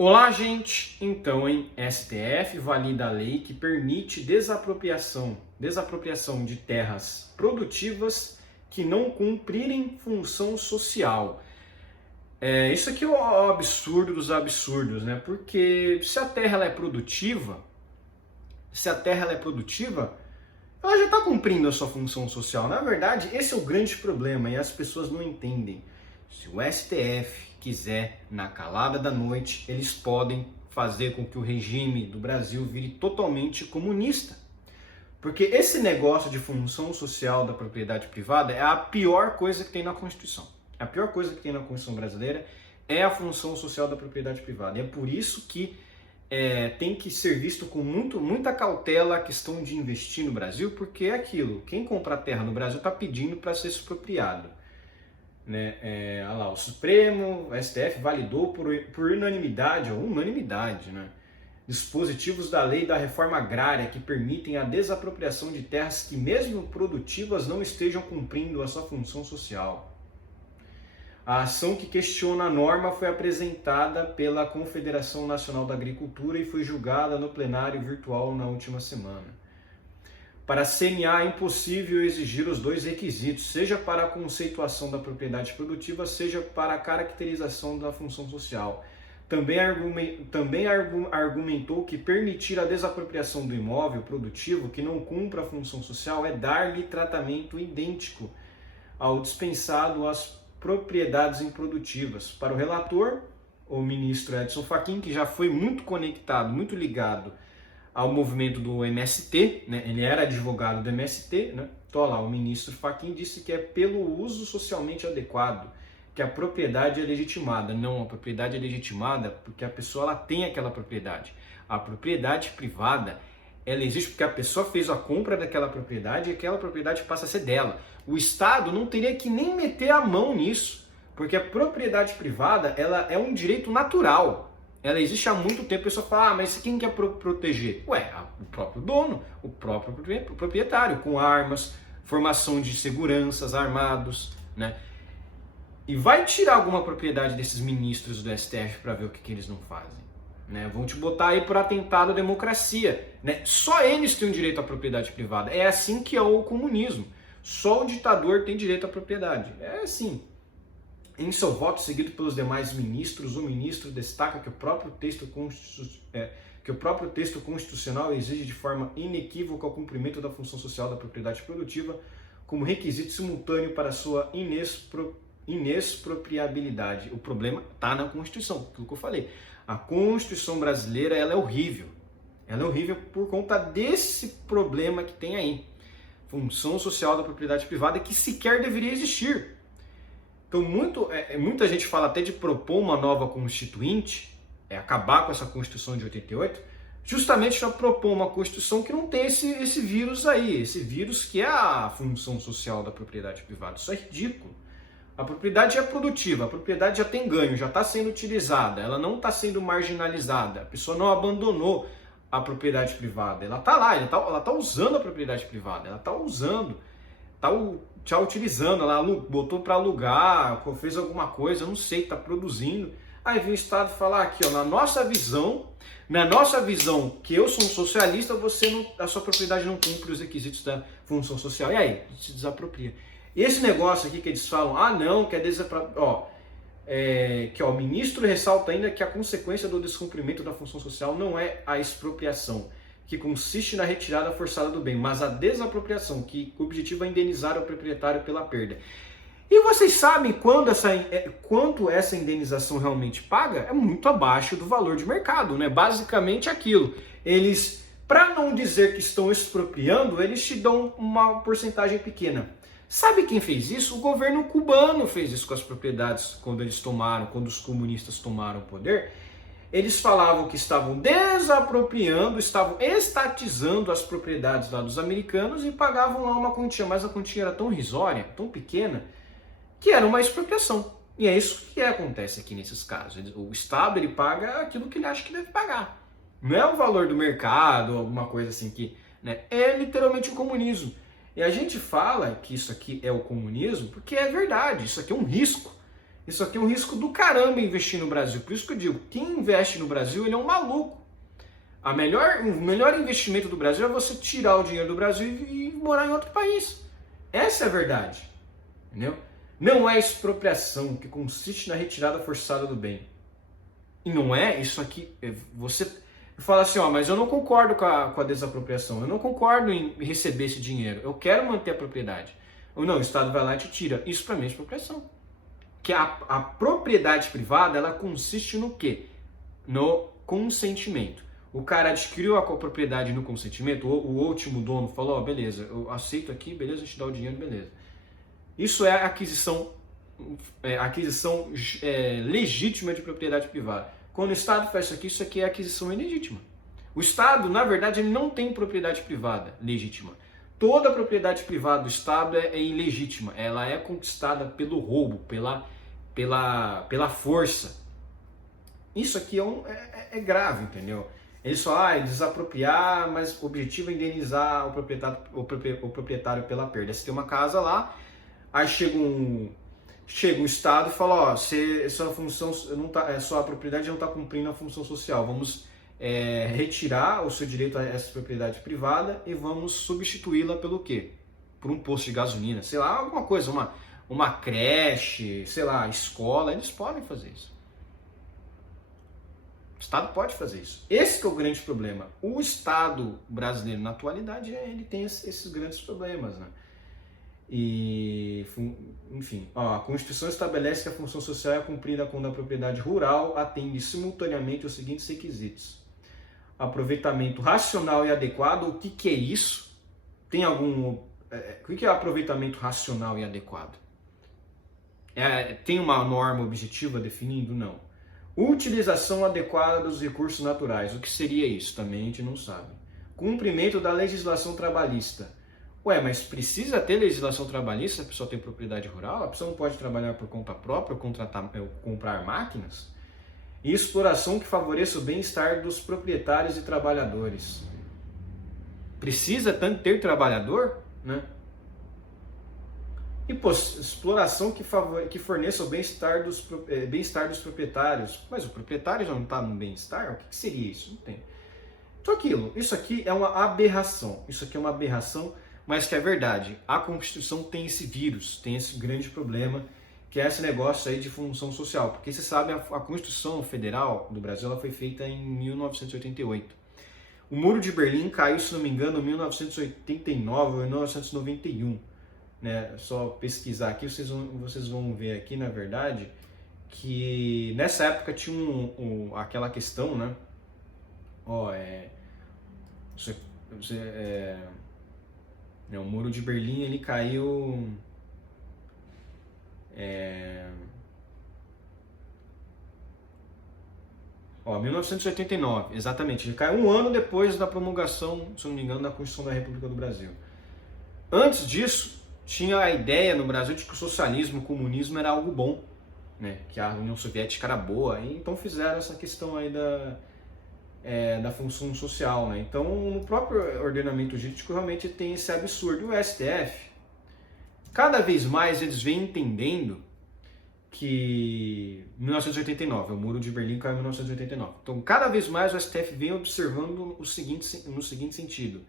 Olá, gente! Então, STF valida a lei que permite desapropriação de terras produtivas que não cumprirem função social. Isso aqui é o absurdo dos absurdos, né? Porque se a terra ela é produtiva, ela já está cumprindo a sua função social. Na verdade, esse é o grande problema e as pessoas não entendem. Se o STF quiser, na calada da noite, eles podem fazer com que o regime do Brasil vire totalmente comunista. Porque esse negócio de função social da propriedade privada é a pior coisa que tem na Constituição. A pior coisa que tem na Constituição brasileira é a função social da propriedade privada. E é por isso que tem que ser visto com muita cautela a questão de investir no Brasil, porque é aquilo, quem compra terra no Brasil está pedindo para ser expropriado. Olha lá, o Supremo, o STF validou por unanimidade, né, dispositivos da lei da reforma agrária que permitem a desapropriação de terras que mesmo produtivas não estejam cumprindo a sua função social. A ação que questiona a norma foi apresentada pela Confederação Nacional da Agricultura e foi julgada no plenário virtual na última semana. Para a CNA é impossível exigir os dois requisitos, seja para a conceituação da propriedade produtiva, seja para a caracterização da função social. Também argumentou que permitir a desapropriação do imóvel produtivo que não cumpra a função social é dar-lhe tratamento idêntico ao dispensado às propriedades improdutivas. Para o relator, o ministro Edson Fachin, que já foi muito conectado, muito ligado ao movimento do MST, né? Ele era advogado do MST, né? Então, lá, o ministro Fachin disse que é pelo uso socialmente adequado que a propriedade é legitimada. Não, a propriedade é legitimada porque a pessoa ela tem aquela propriedade. A propriedade privada, ela existe porque a pessoa fez a compra daquela propriedade e aquela propriedade passa a ser dela. O Estado não teria que nem meter a mão nisso, porque a propriedade privada ela é um direito natural. Ela existe há muito tempo. A pessoa fala, mas quem quer proteger? O próprio dono, o próprio proprietário, com armas, formação de seguranças, armados, né? E vai tirar alguma propriedade desses ministros do STF para ver o que eles não fazem, né? Vão te botar aí por atentado à democracia, né? Só eles têm o direito à propriedade privada. É assim que é o comunismo. Só o ditador tem direito à propriedade. É assim. Em seu voto seguido pelos demais ministros, o ministro destaca que o próprio texto constitucional exige de forma inequívoca o cumprimento da função social da propriedade produtiva como requisito simultâneo para sua inexpropriabilidade. O problema está na Constituição, aquilo que eu falei. A Constituição brasileira ela é horrível. Ela é horrível por conta desse problema que tem aí. Função social da propriedade privada que sequer deveria existir. Então, muita gente fala até de propor uma nova constituinte, acabar com essa Constituição de 88, justamente para propor uma Constituição que não tem esse vírus aí, esse vírus que é a função social da propriedade privada. Isso é ridículo. A propriedade é produtiva, a propriedade já tem ganho, já está sendo utilizada, ela não está sendo marginalizada, a pessoa não abandonou a propriedade privada, ela está lá, ela tá usando a propriedade privada, ela está usando, está utilizando, ela botou para alugar, fez alguma coisa, não sei, está produzindo. Aí vem o Estado falar aqui, ó, na nossa visão que eu sou um socialista, a sua propriedade não cumpre os requisitos da função social. E aí, se desapropria. Esse negócio aqui que eles falam, não, que é o ministro ressalta ainda que a consequência do descumprimento da função social não é a expropriação, que consiste na retirada forçada do bem, mas a desapropriação, que o objetivo é indenizar o proprietário pela perda. E vocês sabem quanto essa indenização realmente paga? É muito abaixo do valor de mercado, né? Basicamente aquilo. Eles, para não dizer que estão expropriando, eles te dão uma porcentagem pequena. Sabe quem fez isso? O governo cubano fez isso com as propriedades quando os comunistas tomaram o poder. Eles falavam que estavam desapropriando, estavam estatizando as propriedades lá dos americanos e pagavam lá uma quantia, mas a quantia era tão irrisória, tão pequena, que era uma expropriação. E é isso que acontece aqui nesses casos. O Estado ele paga aquilo que ele acha que deve pagar. Não é o valor do mercado, alguma coisa assim que, né? É literalmente o comunismo. E a gente fala que isso aqui é o comunismo porque é verdade, isso aqui é um risco. Isso aqui é um risco do caramba investir no Brasil. Por isso que eu digo, quem investe no Brasil, ele é um maluco. O melhor investimento do Brasil é você tirar o dinheiro do Brasil e morar em outro país. Essa é a verdade. Entendeu? Não é expropriação, que consiste na retirada forçada do bem. E não é isso aqui. Você fala assim, ó, mas eu não concordo com a desapropriação. Eu não concordo em receber esse dinheiro. Eu quero manter a propriedade. Ou não, o Estado vai lá e te tira. Isso para mim é expropriação. Que a propriedade privada, ela consiste no quê? No consentimento. O cara adquiriu a propriedade no consentimento, o último dono falou, ó, beleza, eu aceito aqui, beleza, a gente dá o dinheiro, beleza. Isso é aquisição legítima de propriedade privada. Quando o Estado faz isso aqui é aquisição ilegítima. O Estado, na verdade, ele não tem propriedade privada legítima. Toda propriedade privada do Estado é ilegítima. Ela é conquistada pelo roubo, pela força. Isso aqui é grave, entendeu? Eles falam, desapropriar, mas o objetivo é indenizar o proprietário pela perda. Você tem uma casa lá, aí chega o Estado e fala, ó, sua propriedade não está cumprindo a função social, vamos retirar o seu direito a essa propriedade privada e vamos substituí-la pelo quê? Por um posto de gasolina, sei lá, alguma coisa, uma creche, sei lá, escola, eles podem fazer isso. O Estado pode fazer isso. Esse que é o grande problema. O Estado brasileiro, na atualidade, ele tem esses grandes problemas, né? E, enfim, a Constituição estabelece que a função social é cumprida quando a propriedade rural atende simultaneamente aos seguintes requisitos. Aproveitamento racional e adequado. O que é isso? Tem algum... O que é aproveitamento racional e adequado? Tem uma norma objetiva definindo? Não. Utilização adequada dos recursos naturais. O que seria isso? Também a gente não sabe. Cumprimento da legislação trabalhista. Ué, mas precisa ter legislação trabalhista se a pessoa tem propriedade rural? A pessoa não pode trabalhar por conta própria ou comprar máquinas? E exploração que favoreça o bem-estar dos proprietários e trabalhadores. Precisa tanto ter trabalhador, né? E exploração que forneça o bem-estar dos proprietários. Mas o proprietário já não está no bem-estar? O que seria isso? Não tem. Então isso aqui é uma aberração. Isso aqui é uma aberração, mas que é verdade. A Constituição tem esse vírus, tem esse grande problema, que é esse negócio aí de função social. Porque você sabe, a Constituição Federal do Brasil ela foi feita em 1988. O Muro de Berlim caiu, se não me engano, em 1989 ou 1991. Né? Só pesquisar aqui, vocês vão ver aqui, na verdade, que nessa época tinha aquela questão, né? O Muro de Berlim ele caiu 1989, exatamente. Ele caiu um ano depois da promulgação, se não me engano, da Constituição da República do Brasil. Antes disso, tinha a ideia no Brasil de que o socialismo, o comunismo era algo bom, né? Que a União Soviética era boa, e então fizeram essa questão aí da função social, né? Então, no próprio ordenamento jurídico realmente tem esse absurdo. O STF, cada vez mais eles vêm entendendo que 1989, o Muro de Berlim caiu em 1989. Então, cada vez mais o STF vem observando no seguinte sentido: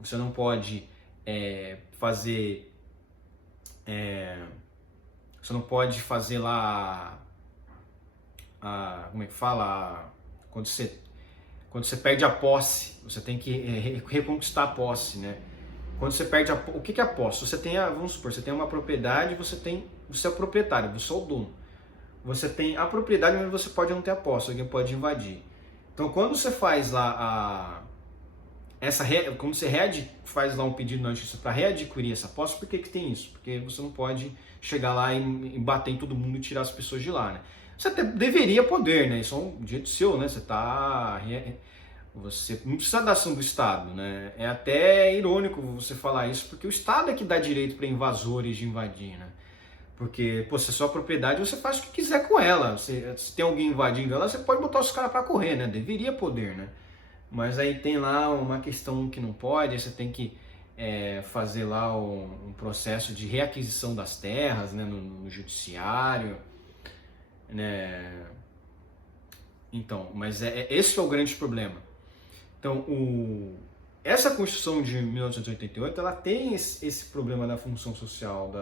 você não pode fazer lá como é que fala? Quando você perde a posse, você tem que reconquistar a posse, né? Quando você perde o que é a posse? Vamos supor, você tem uma propriedade, você é o proprietário, você é o dono. Você tem a propriedade, mas você pode não ter a posse, alguém pode invadir. Então, quando você faz lá quando você faz lá um pedido na justiça para readquirir essa posse, por que tem isso? Porque você não pode chegar lá e bater em todo mundo e tirar as pessoas de lá, né? Você até deveria poder, né? Isso é um direito seu, né? Você não precisa da ação do Estado, né? É até irônico você falar isso, porque o Estado é que dá direito para invasores de invadir, né? Porque, se é sua propriedade, você faz o que quiser com ela. Se tem alguém invadindo ela, você pode botar os caras para correr, né? Deveria poder, né? Mas aí tem lá uma questão que não pode, você tem que fazer lá um processo de reaquisição das terras, né, no judiciário. né? Então, mas esse é o grande problema. Então, essa Constituição de 1988, ela tem esse problema da função social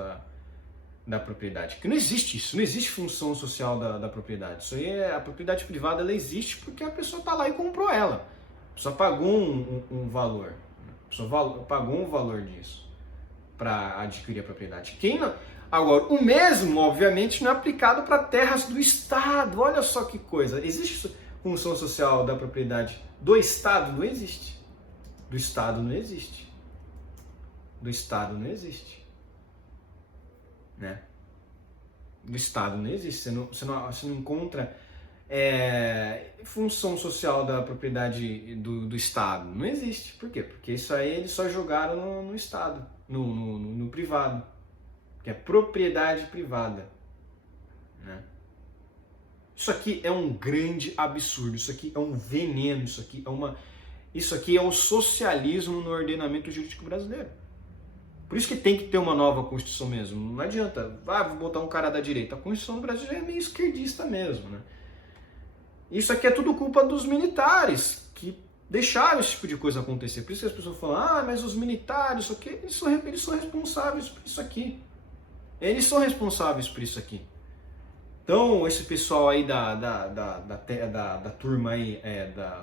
da propriedade, que não existe isso, não existe função social da propriedade. Isso aí a propriedade privada, ela existe porque a pessoa está lá e comprou ela. A pessoa pagou um valor, a pessoa pagou um valor disso para adquirir a propriedade. Quem não... Agora, o mesmo, obviamente, não é aplicado para terras do Estado. Olha só que coisa. Existe função social da propriedade do Estado? Não existe. Do Estado não existe. Do Estado não existe. Né? Do Estado não existe. Você não encontra função social da propriedade do Estado. Não existe. Por quê? Porque isso aí eles só jogaram no Estado, no privado, que é propriedade privada. Né? Isso aqui é um grande absurdo, isso aqui é um veneno, isso aqui é o socialismo no ordenamento jurídico brasileiro. Por isso que tem que ter uma nova Constituição mesmo. Não adianta, vou botar um cara da direita. A Constituição do Brasil é meio esquerdista mesmo. Né? Isso aqui é tudo culpa dos militares, que deixaram esse tipo de coisa acontecer. Por isso que as pessoas falam, mas os militares, isso aqui, eles são responsáveis por isso aqui. Eles são responsáveis por isso aqui. Então, esse pessoal aí da turma aí,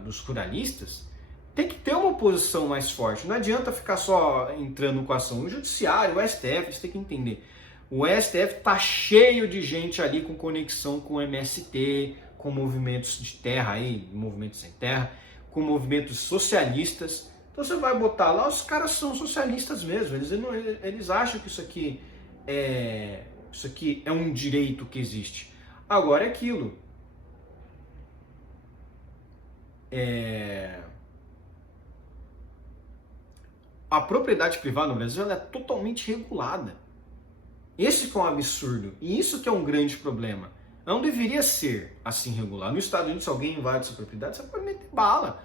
dos ruralistas, tem que ter uma posição mais forte. Não adianta ficar só entrando com a ação. O judiciário, o STF, você tem que entender. O STF tá cheio de gente ali com conexão com o MST, com movimentos de terra aí, movimentos sem terra, com movimentos socialistas. Então você vai botar lá, os caras são socialistas mesmo. Eles acham que isso aqui é um direito que existe. Agora é aquilo. A propriedade privada no Brasil ela é totalmente regulada. Esse que é um absurdo. E isso que é um grande problema. Não deveria ser assim regulado. Nos Estados Unidos, se alguém invade sua propriedade, você pode meter bala.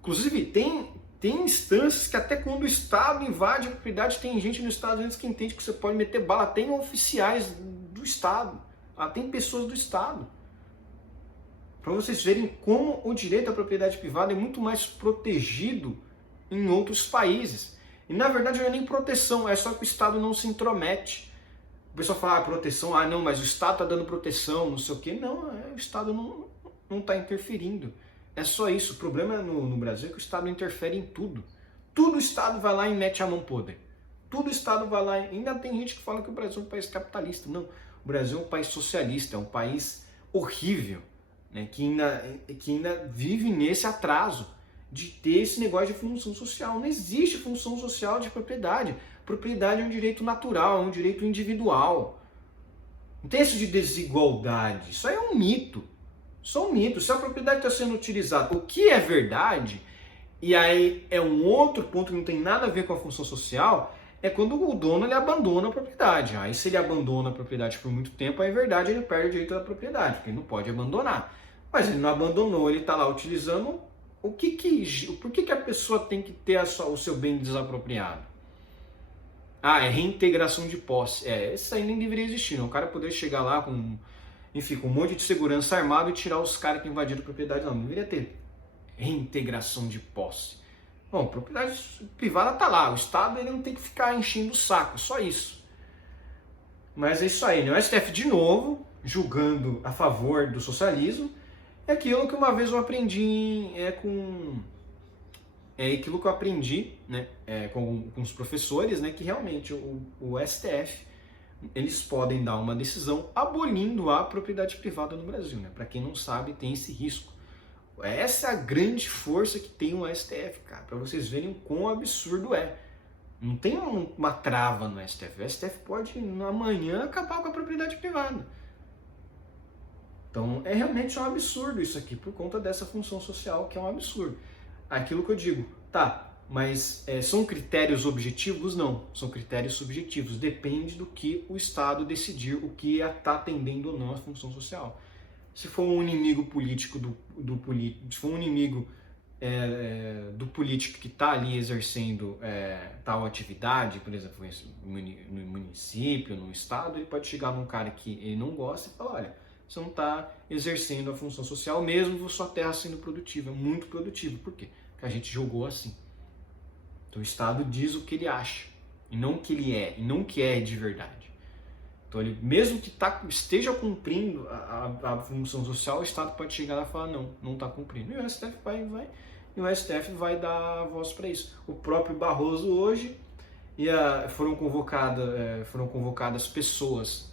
Inclusive, tem instâncias que até quando o Estado invade a propriedade, tem gente nos Estados Unidos que entende que você pode meter bala. Tem oficiais do Estado. Tem pessoas do Estado. Para vocês verem como o direito à propriedade privada é muito mais protegido em outros países. E na verdade não é nem proteção, é só que o Estado não se intromete. O pessoal fala, proteção, não, mas o Estado está dando proteção, não sei o quê. Não, o Estado não está interferindo. É só isso. O problema no Brasil é que o Estado interfere em tudo. Tudo o Estado vai lá e mete a mão podre. Tudo o Estado vai lá e ainda tem gente que fala que o Brasil é um país capitalista. Não, o Brasil é um país socialista, é um país horrível, né, que ainda vive nesse atraso de ter esse negócio de função social. Não existe função social de propriedade. Propriedade é um direito natural, é um direito individual. Não tem isso de desigualdade. Isso aí é um mito. Isso é um mito. Se a propriedade está sendo utilizada, o que é verdade, e aí é um outro ponto que não tem nada a ver com a função social, é quando o dono ele abandona a propriedade. Aí se ele abandona a propriedade por muito tempo, aí é verdade, ele perde o direito da propriedade, porque ele não pode abandonar. Mas ele não abandonou, ele está lá utilizando. Por que a pessoa tem que ter o seu bem desapropriado? É reintegração de posse. Isso aí nem deveria existir, não. O cara poder chegar lá com um monte de segurança armado e tirar os caras que invadiram a propriedade. Não deveria ter reintegração de posse. Bom, propriedade privada tá lá. O Estado ele não tem que ficar enchendo o saco, só isso. Mas é isso aí, né? O STF de novo, julgando a favor do socialismo. É aquilo que uma vez eu aprendi aquilo que eu aprendi, né, com os professores, né, que realmente o STF eles podem dar uma decisão abolindo a propriedade privada no Brasil. Né? Para quem não sabe, tem esse risco. Essa é a grande força que tem o STF, cara, para vocês verem o quão absurdo é. Não tem uma trava no STF. O STF pode amanhã acabar com a propriedade privada. Então é realmente um absurdo isso aqui, por conta dessa função social que é um absurdo. Aquilo que eu digo, mas são critérios objetivos? Não, são critérios subjetivos. Depende do que o Estado decidir, o que está atendendo ou não a função social. Se for um inimigo político se for um inimigo do político que está ali exercendo tal atividade, por exemplo, no município, no Estado, ele pode chegar num cara que ele não gosta e falar, olha, você não está exercendo a função social, mesmo sua terra sendo produtiva, muito produtiva. Por quê? Porque a gente jogou assim. Então o Estado diz o que ele acha, e não o que ele é, e não o que é de verdade. Então ele, mesmo que esteja cumprindo a função social, o Estado pode chegar lá e falar, não está cumprindo. E o STF vai dar voz para isso. O próprio Barroso hoje, foram convocadas pessoas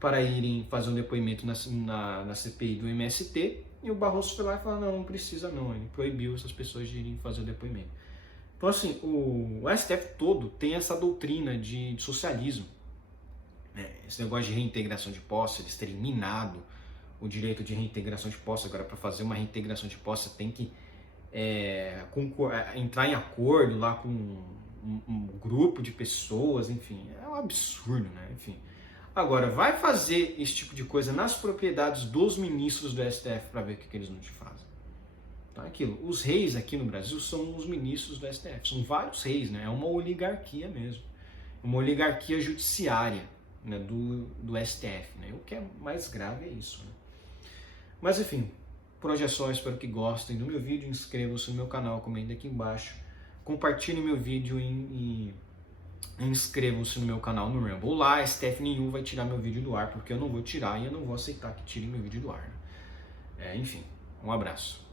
para irem fazer um depoimento na CPI do MST, e o Barroso foi lá e falou, não precisa não, ele proibiu essas pessoas de irem fazer o depoimento. Então assim, o STF todo tem essa doutrina de socialismo, né? Esse negócio de reintegração de posse, eles terem minado o direito de reintegração de posse. Agora, para fazer uma reintegração de posse, tem que entrar em acordo lá com um grupo de pessoas, enfim, é um absurdo, né? Enfim. Agora, vai fazer esse tipo de coisa nas propriedades dos ministros do STF para ver o que eles não te fazem. Então é aquilo, os reis aqui no Brasil são os ministros do STF, são vários reis, né? É uma oligarquia mesmo, uma oligarquia judiciária, né, do STF, né? O que é mais grave é isso, né? Mas enfim, por hoje é só, espero que gostem do meu vídeo, inscrevam-se no meu canal, comentem aqui embaixo, compartilhem meu vídeo e inscrevam-se no meu canal no Rumble. Lá, STF nenhum vai tirar meu vídeo do ar, porque eu não vou tirar e eu não vou aceitar que tirem meu vídeo do ar, né? Enfim, um abraço.